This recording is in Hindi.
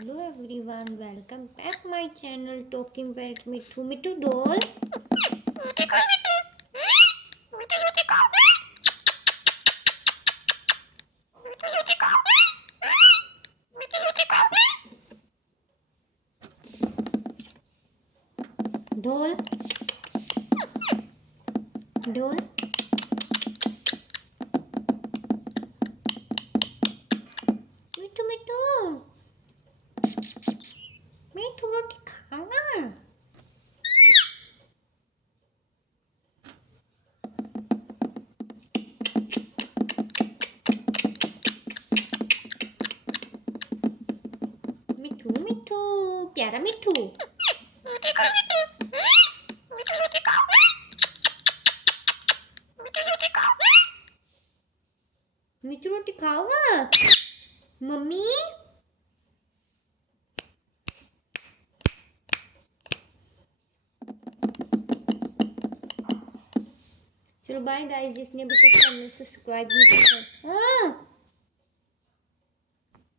Hello everyone, welcome back my channel Talking Parrot Mithu. Mithu doll. Doll. Doll. Mithu Mithu. Mithu रोटी खाना. मिठू मिठू प्यारा मिठू. मिठू रोटी खाओगा मम्मी. चलो बाय गाइस, जिसने अभी तक चैनल सब्सक्राइब नहीं किया